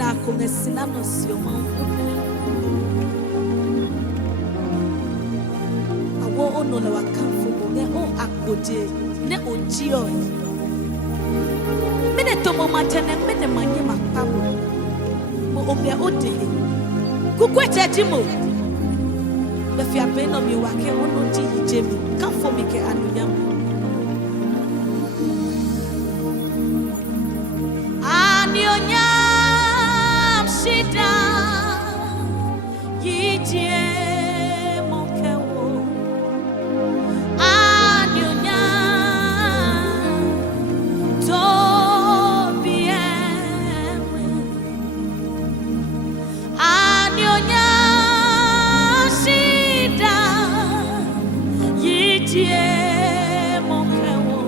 sina kung sina no siyo mau. Awo ono la wakamfo mo ne o akboje ne ojio. Mene tomo matene mene manye makpabo. Mo oge ode. Kukwe chejimo. Befia beno mi wake ono ji jemi. Kamfo mi ke anunyam. Anionyam shida yije mokewo. Anionyam tobiewe. Anionyam shida yije mokewo.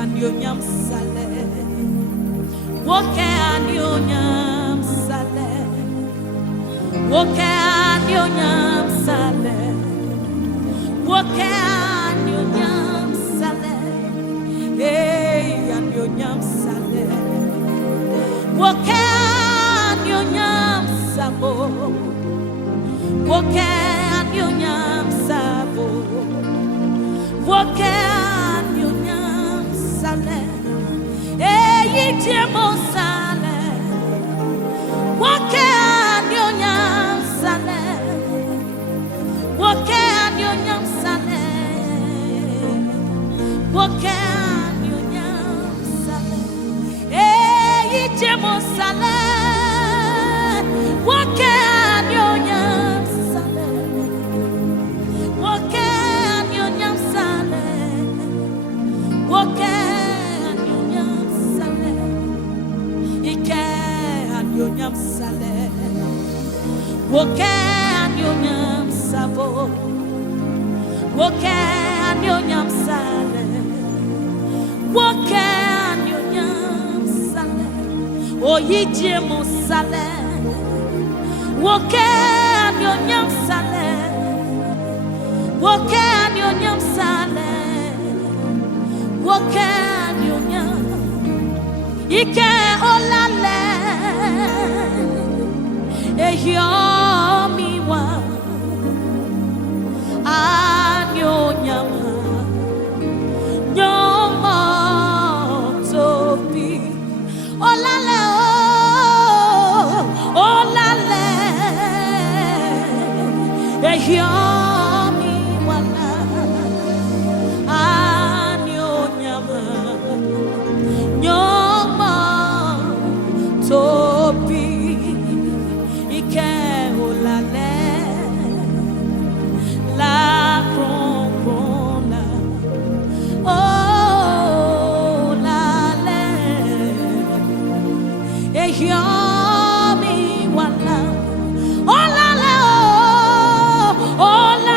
Anionyam sale, woke anionyam sale, woke anionyam sale, woke anionyam sale, hey anionyam sale, woke anionyam sabo, woke anionyam sabo, woke Yitiemo sale, woke anionyam sale, woke anionyam sale, woke anionyam sale. Yitiemo sale, woke anionyam sale, woke anionyam sale, woke Anionyam sale, woke anionyam sabo, woke anionyam sale, woke anionyam sale, oyijemo sale, woke anionyam sale, woke anionyam sale, woke anionyam, ike olale. Ehiomiwa Anyonyama Nyoma Topi Olale Olale Ehiomiwa Anyonyama Nyoma Topi Yummy one love, oh la la, oh la.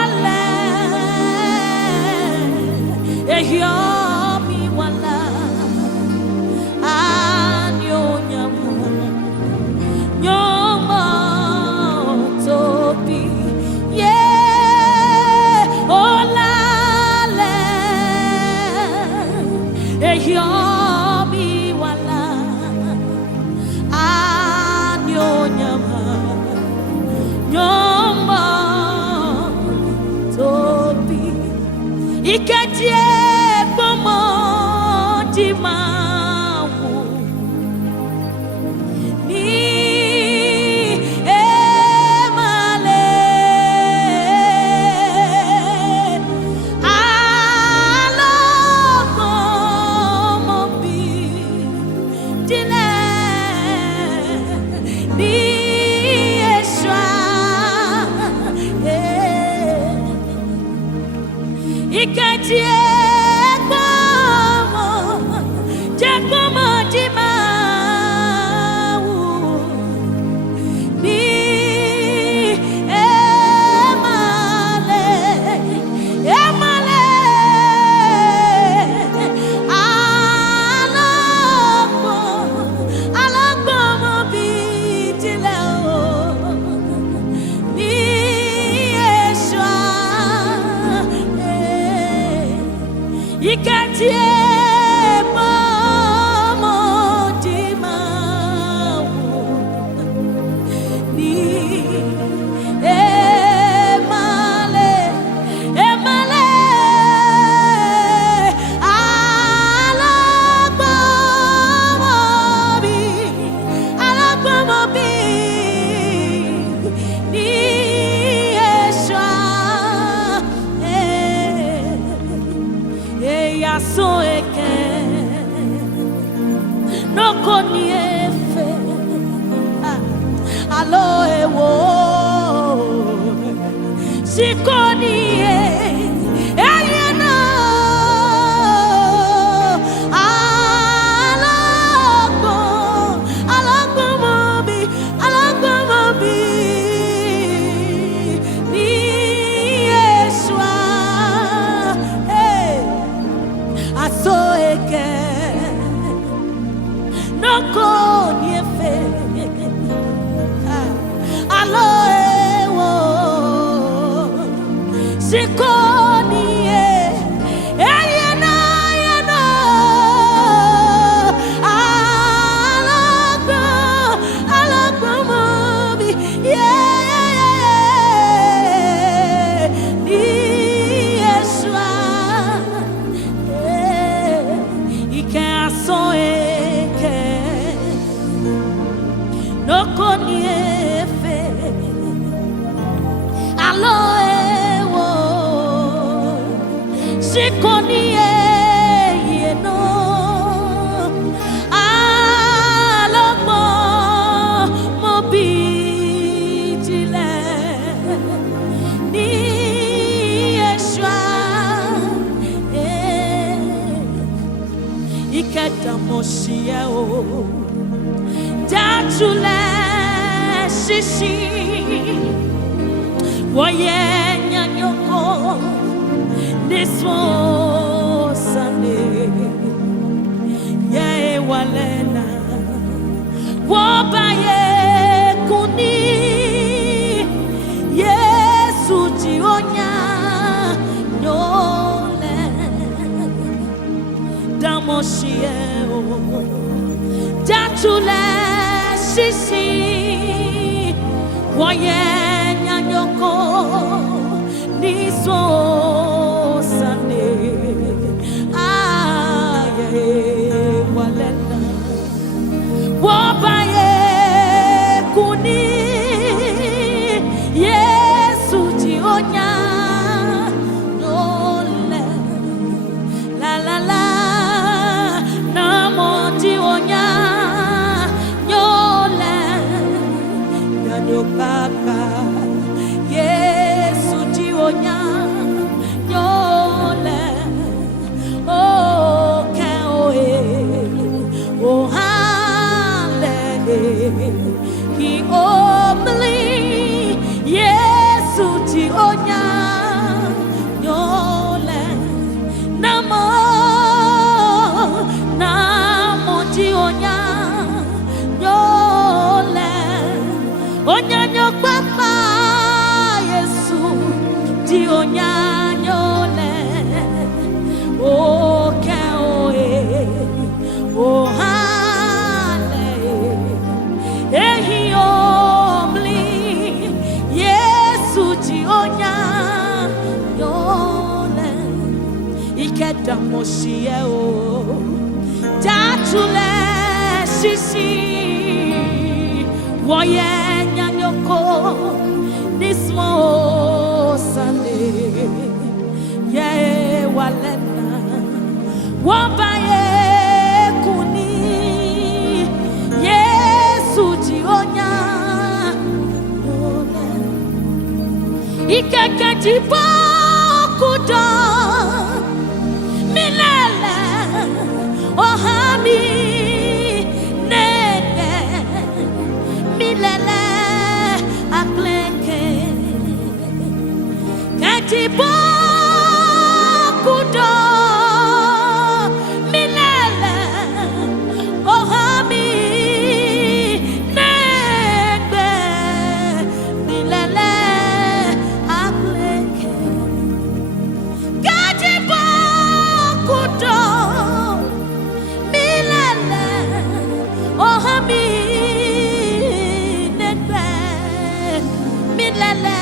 milele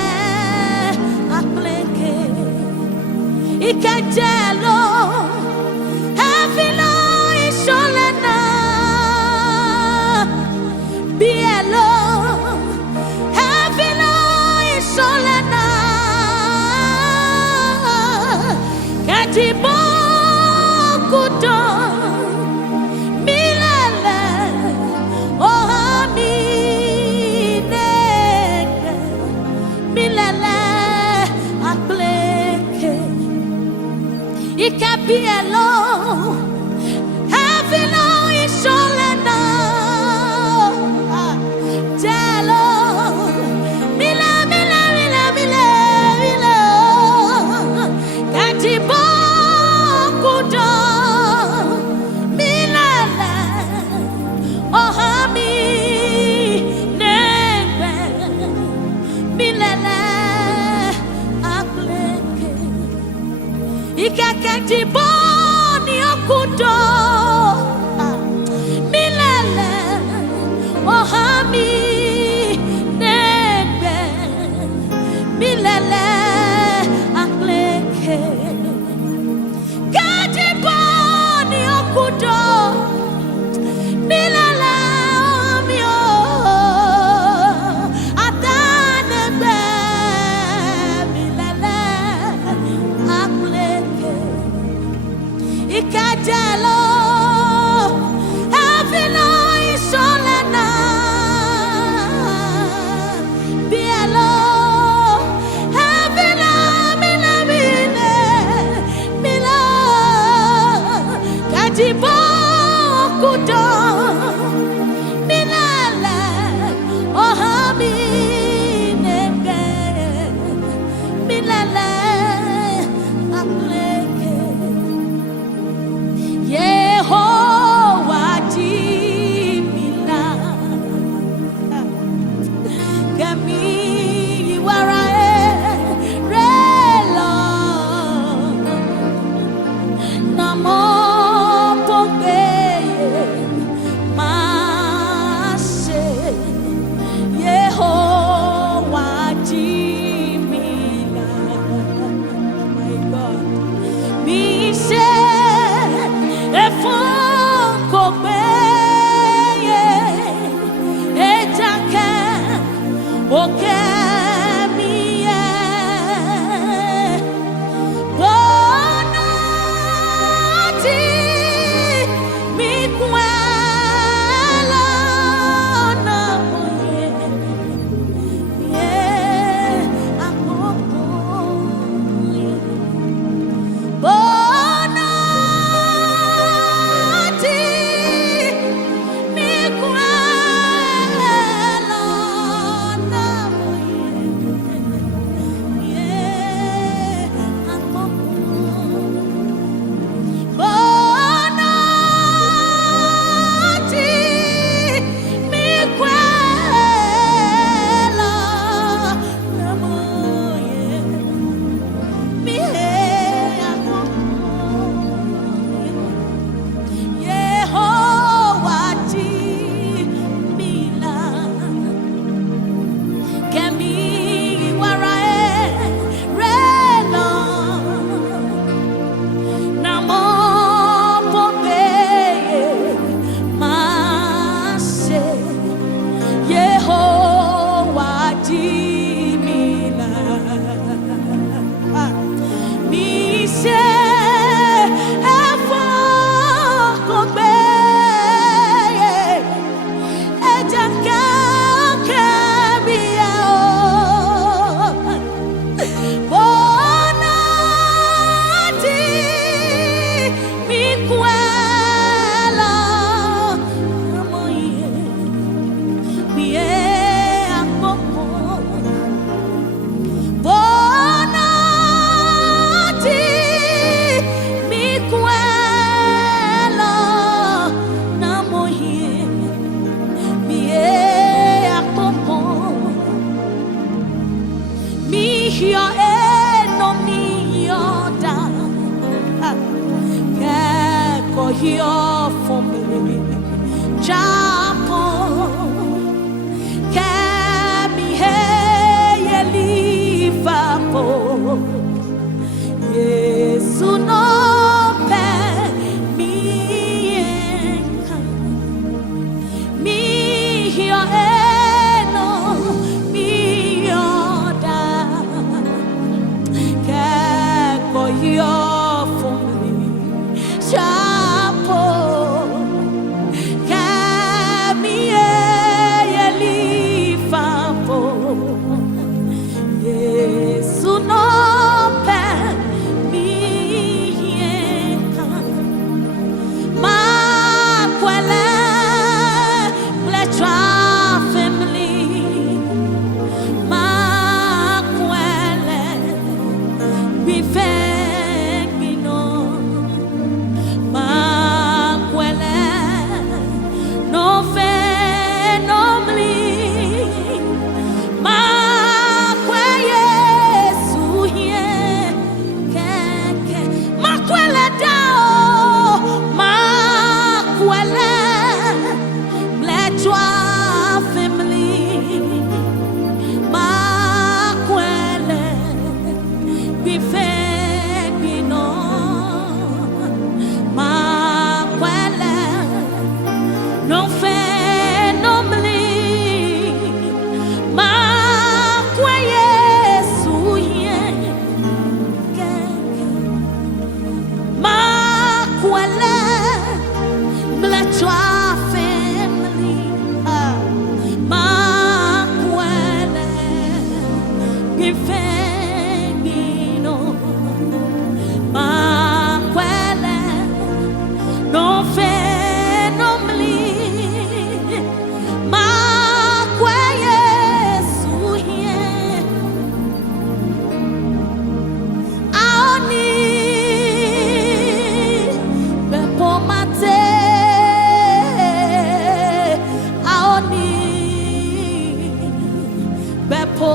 akleke ikajelo havilo isholena bielo havilo isholena katibo kudo milele ohami neke milele akleke ikabielo havilo isholena jelo mila mila mila mila mila katibo kudo milele ohami neke milele akleke ikakatibo ni okudo milele ohami neke milele akleke katibo ni okudo milele omio atanebe milele akleke ikajalo havilo isolena bielo havilo mila mile mila katibo kudo milala ohami nebe milala akleke Yehovah Jimila Kami warae relo Namo pokeye mase Yehovah Jimila My God me say efon kobeye etake okemiye bonati mikwela na moye ye akoko bonati mikwela na moye ye akoko bonati mikwela na moye Yehovah Jimila Kemi warae relo Namo pokeye mase Yehovah Jimila mi se efon kobeye ejaka kemiye bonati mikwela moye miye akoko bonati mikwela na moye miye akoko mihio eno miyoda keko hio for me japo kemi he ye Ifengino Makwele no fenomli Makweye suhie Aoni Bepomate Aoni Bepo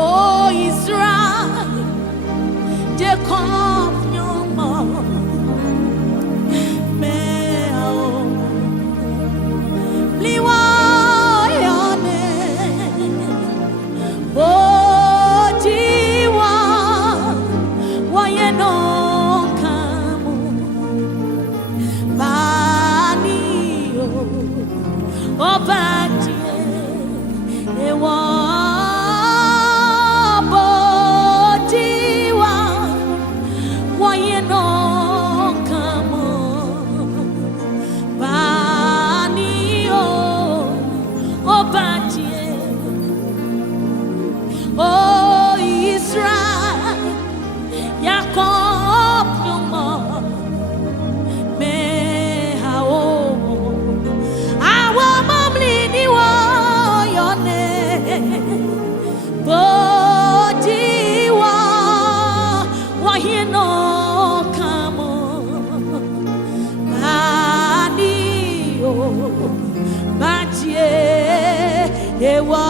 Oh Israel, Jacob nyoma meo liwa yone bojiwa wayeno kamu baniyo obatie ewa Oh Israel, Jacob nyuma me hao awa mamlini wa yone bojiwa wahino kamo baniyo bajie ewa